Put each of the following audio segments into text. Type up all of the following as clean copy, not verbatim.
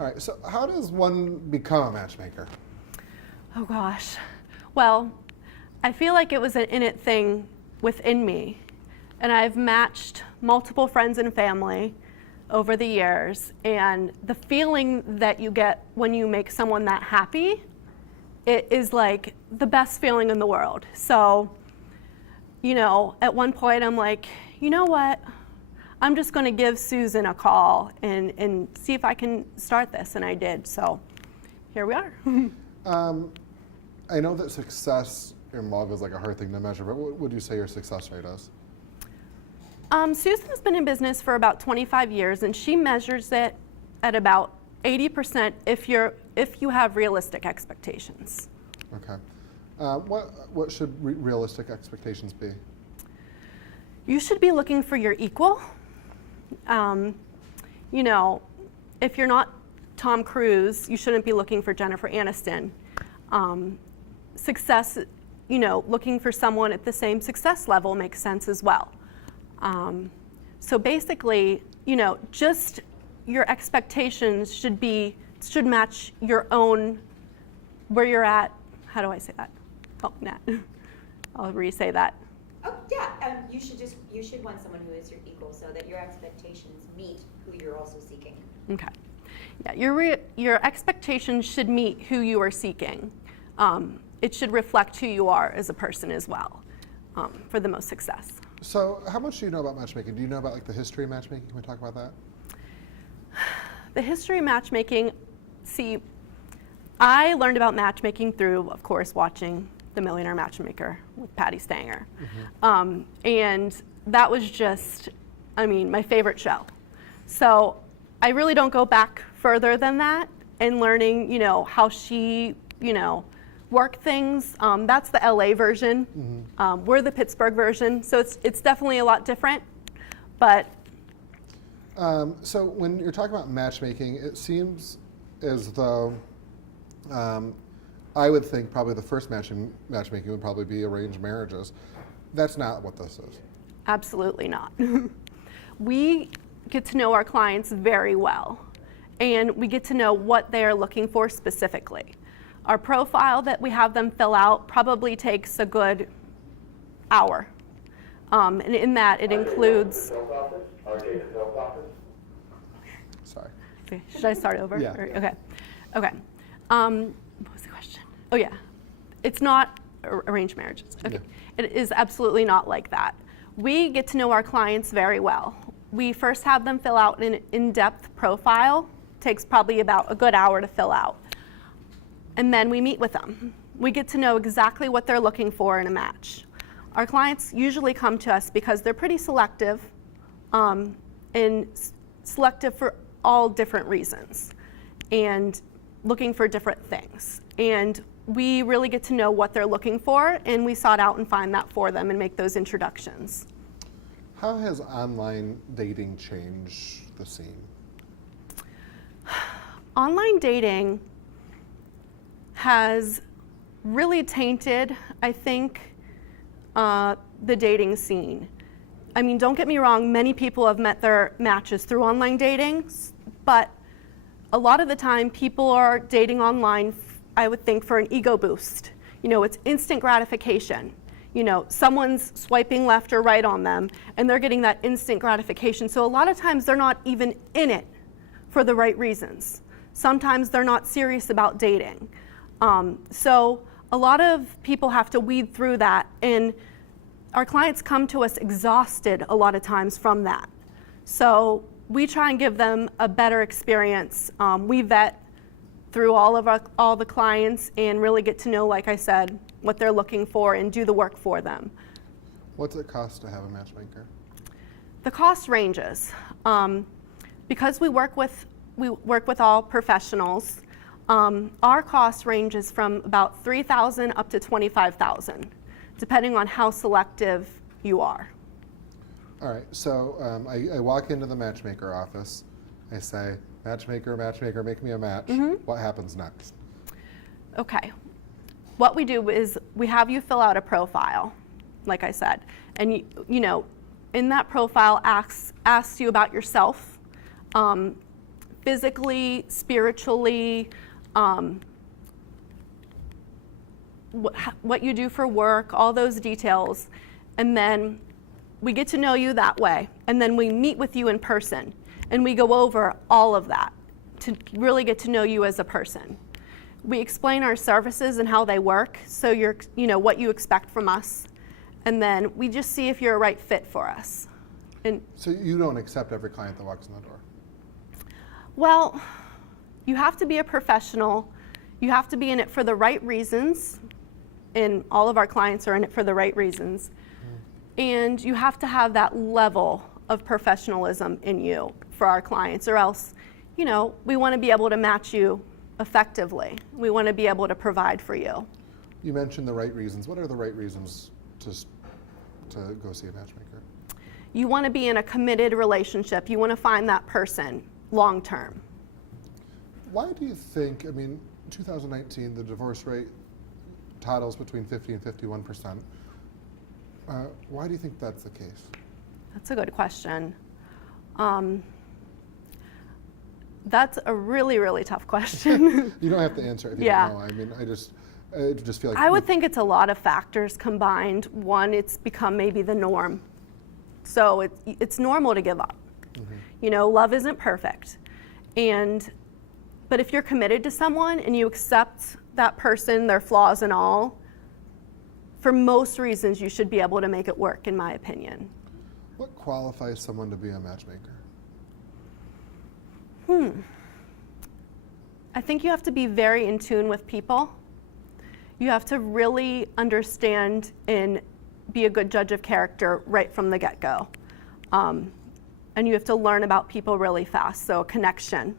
All right, so how does one become a matchmaker? Oh gosh. Well, I feel like it was an innate thing within me. And I've matched multiple friends and family over the years. And the feeling that you get when you make someone that happy, it is like the best feeling in the world. So, at one point I'm like, you know what? I'm just going to give Susan a call and see if I can start this. And I did. So here we are. I know that success in love is like a hard thing to measure, but what would you say your success rate is? Susan has been in business for about 25 years, and she measures it at about 80% if you have realistic expectations. Okay. What should realistic expectations be? You should be looking for your equal. If you're not Tom Cruise, you shouldn't be looking for Jennifer Aniston. Success, looking for someone at the same success level makes sense as well. So basically, just your expectations should match your own, where you're at. How do I say that? Oh, Nat. I'll re-say that. Oh, yeah, you should want someone who is your equal so that your expectations meet who you're also seeking. Okay. Yeah, your expectations should meet who you are seeking. It should reflect who you are as a person as well, for the most success. So how much do you know about matchmaking? Do you know about like the history of matchmaking? Can we talk about that? The history of matchmaking, I learned about matchmaking through, of course, watching The Millionaire Matchmaker with Patty Stanger. Mm-hmm. And that was just, my favorite show. So I really don't go back further than that in learning, how she, work things. That's the LA version. Mm-hmm. We're the Pittsburgh version. So it's definitely a lot different, but. So when you're talking about matchmaking, it seems as though I would think probably the first matchmaking would probably be arranged marriages. That's not what this is. Absolutely not. We get to know our clients very well, and we get to know what they are looking for specifically. Our profile that we have them fill out probably takes a good hour. And in that, it includes. Sorry. Okay, should I start over? Yeah. Okay. What was the question? Oh yeah, it's not arranged marriages. Okay, yeah. It is absolutely not like that. We get to know our clients very well. We first have them fill out an in-depth profile. Takes probably about a good hour to fill out. And then we meet with them. We get to know exactly what they're looking for in a match. Our clients usually come to us because they're pretty selective, and selective for all different reasons, and looking for different things. And we really get to know what they're looking for, and we sought out and find that for them and make those introductions. How has online dating changed the scene? Online dating has really tainted, I think, the dating scene. Don't get me wrong, many people have met their matches through online dating, but a lot of the time people are dating online, I would think, for an ego boost. It's instant gratification. Someone's swiping left or right on them, and they're getting that instant gratification. So a lot of times they're not even in it for the right reasons. Sometimes they're not serious about dating. So a lot of people have to weed through that, and our clients come to us exhausted a lot of times from that. So we try and give them a better experience. We vet through all the clients and really get to know, like I said, what they're looking for and do the work for them. What's it cost to have a matchmaker? The cost ranges. Because we work with all professionals, our cost ranges from about $3,000 up to $25,000, depending on how selective you are. All right, so I walk into the matchmaker office. I say, matchmaker, make me a match. Mm-hmm. What happens next? Okay. What we do is we have you fill out a profile, like I said. And in that profile asks you about yourself, physically, spiritually, what you do for work, all those details. And then we get to know you that way. And then we meet with you in person. And we go over all of that to really get to know you as a person. We explain our services and how they work, so what you expect from us. And then we just see if you're a right fit for us. And So you don't accept every client that walks in the door? well, you have to be a professional. You have to be in it for the right reasons. And all of our clients are in it for the right reasons. And you have to have that level of professionalism in you for our clients, or else, we want to be able to match you effectively. We want to be able to provide for you. You mentioned the right reasons. What are the right reasons to go see a matchmaker? You want to be in a committed relationship. You want to find that person long term. Why do you think, 2019, the divorce rate totals between 50 and 51%. Why do you think that's the case? That's a good question. That's a really, really tough question. You don't have to answer if you Yeah. don't know. I just feel like I would think it's a lot of factors combined. One, it's become maybe the norm. So it's normal to give up. Love isn't perfect. But if you're committed to someone and you accept that person, their flaws and all, for most reasons you should be able to make it work, in my opinion. What qualifies someone to be a matchmaker? I think you have to be very in tune with people. You have to really understand and be a good judge of character right from the get-go. And you have to learn about people really fast. So a connection,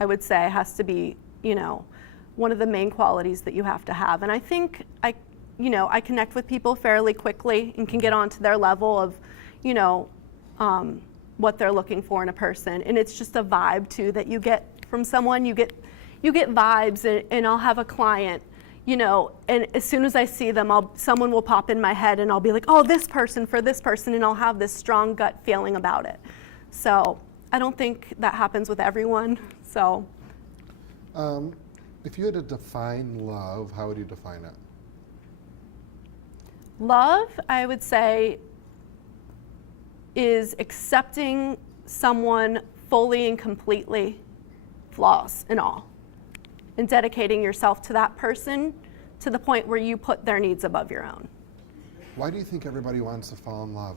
I would say, has to be, one of the main qualities that you have to have. And I think I connect with people fairly quickly and can get onto their level of, what they're looking for in a person. And it's just a vibe too that you get from someone. You get vibes, and I'll have a client, and as soon as I see them, someone will pop in my head, and I'll be like, oh, this person for this person, and I'll have this strong gut feeling about it. So I don't think that happens with everyone. So if you had to define love, how would you define it? love, I would say, is accepting someone fully and completely, flaws and all, and dedicating yourself to that person to the point where you put their needs above your own. Why do you think everybody wants to fall in love?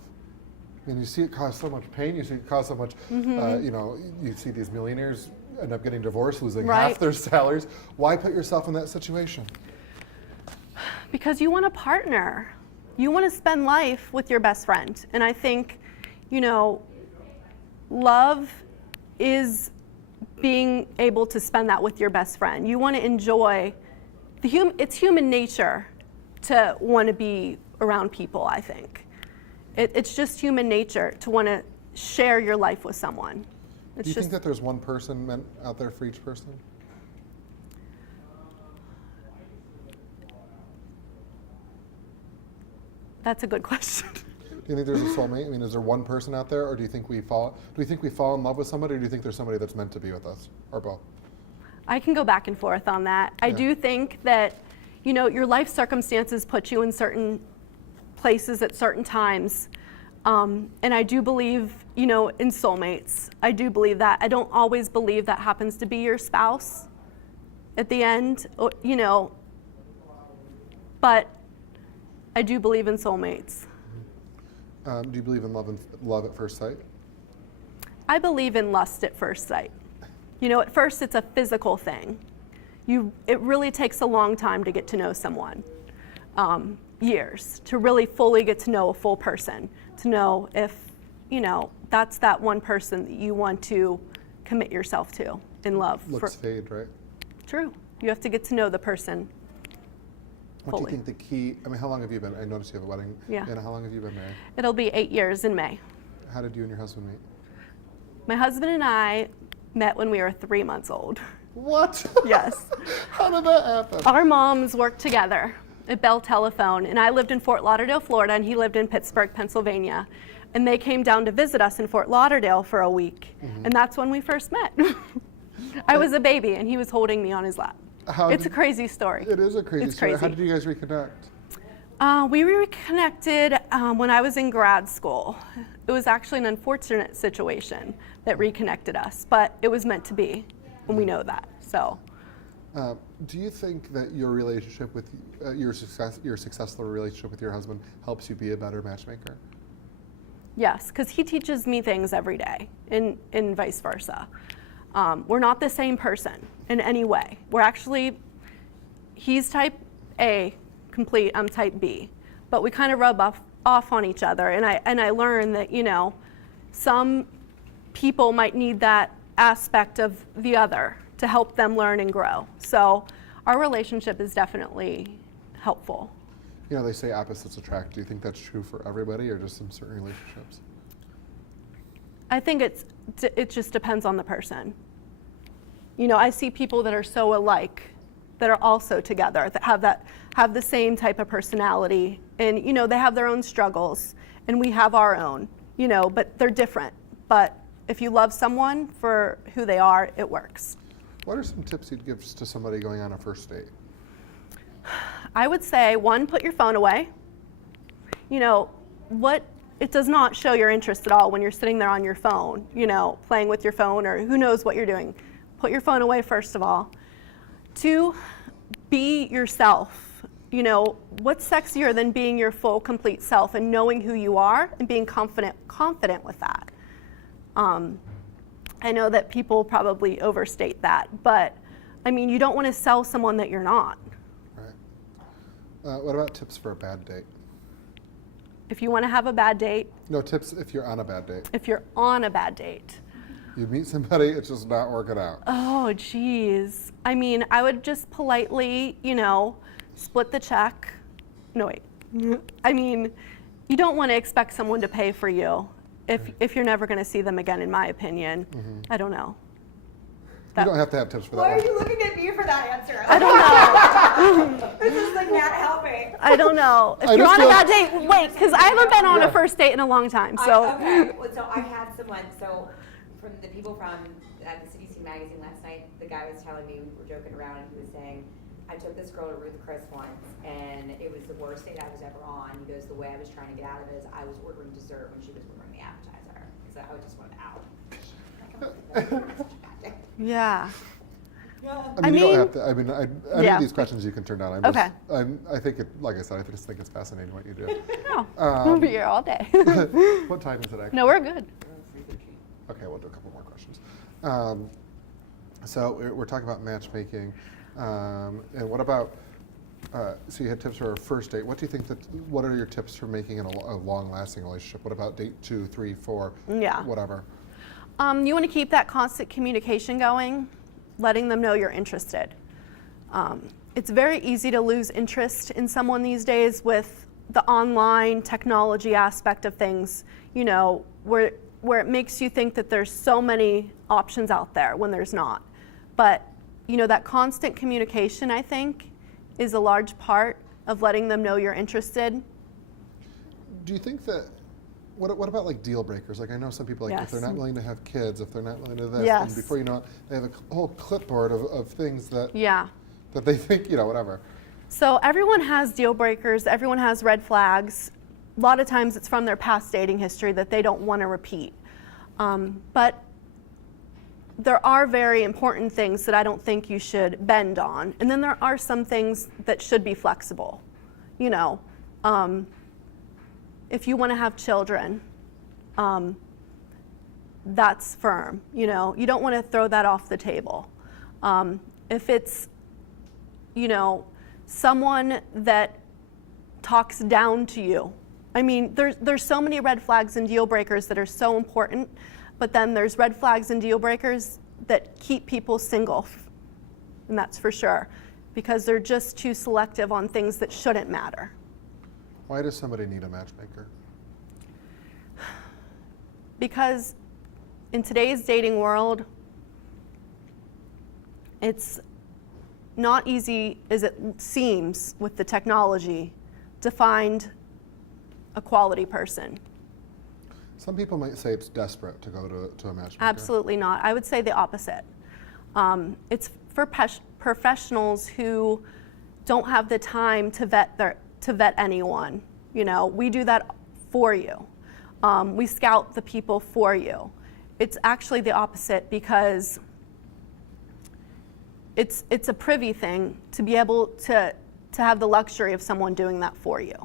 You see it cause so much pain. You see it cause so much, you see these millionaires end up getting divorced, losing half their salaries. Why put yourself in that situation? Because you want a partner. You want to spend life with your best friend. And I think, love is being able to spend that with your best friend. You want to enjoy, it's human nature to want to be around people, I think. It's just human nature to want to share your life with someone. Do you think that there's one person meant out there for each person? That's a good question. Do you think there's a soulmate? Is there one person out there, or do you think we fall in love with somebody, or do you think there's somebody that's meant to be with us, or both? I can go back and forth on that. Yeah. I do think that, your life circumstances put you in certain places at certain times. And I do believe, in soulmates. I do believe that. I don't always believe that happens to be your spouse at the end, but I do believe in soulmates. Do you believe in love at first sight? I believe in lust at first sight. At first it's a physical thing. It really takes a long time to get to know someone, years, to really fully get to know a full person, to know if, that's that one person that you want to commit yourself to in love. Looks fade, right? True. You have to get to know the person. What do you think the key, how long have you been, I noticed you have a wedding. Yeah. And how long have you been married? It'll be 8 years in May. How did you and your husband meet? My husband and I met when we were 3 months old. What? Yes. How did that happen? Our moms worked together at Bell Telephone, and I lived in Fort Lauderdale, Florida, and he lived in Pittsburgh, Pennsylvania. and they came down to visit us in Fort Lauderdale for a week, and that's when we first met. I was a baby, and he was holding me on his lap. It's a crazy story. It is a crazy story. Crazy. How did you guys reconnect? We reconnected when I was in grad school. It was actually an unfortunate situation that reconnected us, but it was meant to be, and we know that. So, do you think that your relationship with your successful relationship with your husband helps you be a better matchmaker? Yes, because he teaches me things every day, and vice versa. We're not the same person in any way. We're actually, he's type A, complete, I'm type B, but we kind of rub off on each other, and I learned that, you know, some people might need that aspect of the other to help them learn and grow. So our relationship is definitely helpful. You know, they say opposites attract. Do you think that's true for everybody or just some certain relationships? I think it just depends on the person. You know, I see people that are so alike that are also together, that have the same type of personality, and you know, they have their own struggles and we have our own, you know, but they're different. But if you love someone for who they are, it works. What are some tips you'd give to somebody going on a first date? I would say, one, put your phone away. You know, it does not show your interest at all when you're sitting there on your phone, you know, playing with your phone or who knows what you're doing. Put your phone away first of all. 2, be yourself. You know, what's sexier than being your full, complete self and knowing who you are and being confident with that? I know that people probably overstate that, but I mean, you don't want to sell someone that you're not. Right. What about tips for a bad date? If you want to have a bad date. No, tips if you're on a bad date. If you're on a bad date. You meet somebody, it's just not working out. Oh, geez. I mean, I would just politely, you know, split the check. No, wait. I mean, you don't want to expect someone to pay for you if you're never going to see them again, in my opinion. I don't know. You don't have to have tips for that. Why one. are you looking at me for that answer? I don't know. This is like not helping. I don't know. If you're on a bad date, wait, because I haven't been on a first date in a long time. So. Okay, well, so I had someone, so from the people from the CDC magazine last night, the guy was telling me, we were joking around, and he was saying, I took this girl to Ruth Chris once, and it was the worst date I was ever on. He goes, the way I was trying to get out of it is I was ordering dessert when she was ordering the appetizer. So I just wanted out. Yeah. I mean, you don't have to. I mean, any of these questions you can turn down. Okay. I think it, like I said, I just think it's fascinating what you do. No, we'll be here all day. What time is it actually? No, we're good. Okay, we'll do a couple more questions. So we're talking about matchmaking, and what about? So you had tips for a first date. What do you think what are your tips for making it a long-lasting relationship? What about date 2, 3, 4? Yeah. Whatever. You want to keep that constant communication going, letting them know you're interested. It's very easy to lose interest in someone these days with the online technology aspect of things, you know, where it makes you think that there's so many options out there when there's not. But, you know, that constant communication, I think, is a large part of letting them know you're interested. Do you think that, what about like deal breakers? Like I know some people, like if they're not willing to have kids, if they're not willing to this, and before you know it, they have a whole clipboard of things that that they think, you know, whatever. So everyone has deal breakers, everyone has red flags. A lot of times it's from their past dating history that they don't want to repeat. But there are very important things that I don't think you should bend on. And then there are some things that should be flexible. You know, if you want to have children, that's firm. You know, you don't want to throw that off the table. If it's, you know, someone that talks down to you. I mean, there's so many red flags and deal breakers that are so important, but then there's red flags and deal breakers that keep people single, and that's for sure, because they're just too selective on things that shouldn't matter. Why does somebody need a matchmaker? Because in today's dating world, it's not easy as it seems with the technology to find a quality person. Some people might say it's desperate to go to a matchmaker. Absolutely not. I would say the opposite. It's for professionals who don't have the time to vet anyone. You know, we do that for you. We scout the people for you. It's actually the opposite because it's a privy thing to be able to have the luxury of someone doing that for you.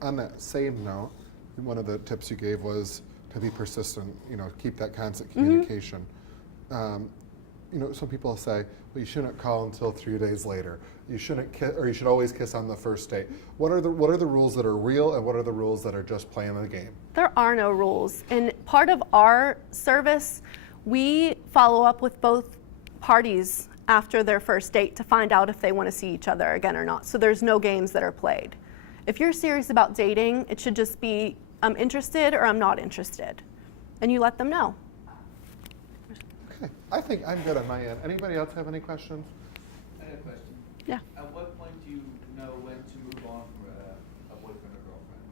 On that same note, one of the tips you gave was to be persistent, you know, keep that constant communication. You know, some people say, well, you shouldn't call until 3 days later. You shouldn't kiss, or you should always kiss on the first date. What are the rules that are real, and what are the rules that are just playing the game? There are no rules. And part of our service, we follow up with both parties after their first date to find out if they want to see each other again or not. So there's no games that are played. If you're serious about dating, it should just be, I'm interested or I'm not interested. And you let them know. Okay, I think I'm good on my end. Anybody else have any questions? I have a question. Yeah. At what point do you know when to move on from a boyfriend or girlfriend?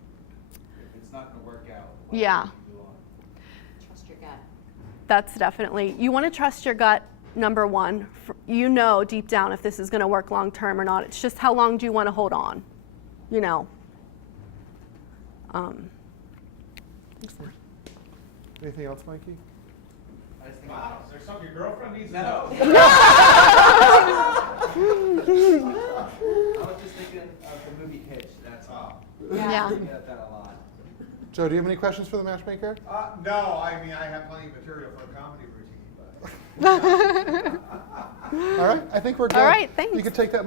If it's not going to work out, when Yeah. do you move on? Trust your gut. That's definitely, you want to trust your gut, number one. You know deep down if this is going to work long term or not. It's just how long do you want to hold on, you know. Anything else, Mikey? I just think Wow, is there something your girlfriend needs to No. know? I was just thinking of the movie Hitch, that's all. Yeah. I get that a lot. Joe, do you have any questions for the matchmaker? No, I mean, I have plenty of material for a comedy routine, but. All right, I think we're good. All right, thanks. You can take that mic.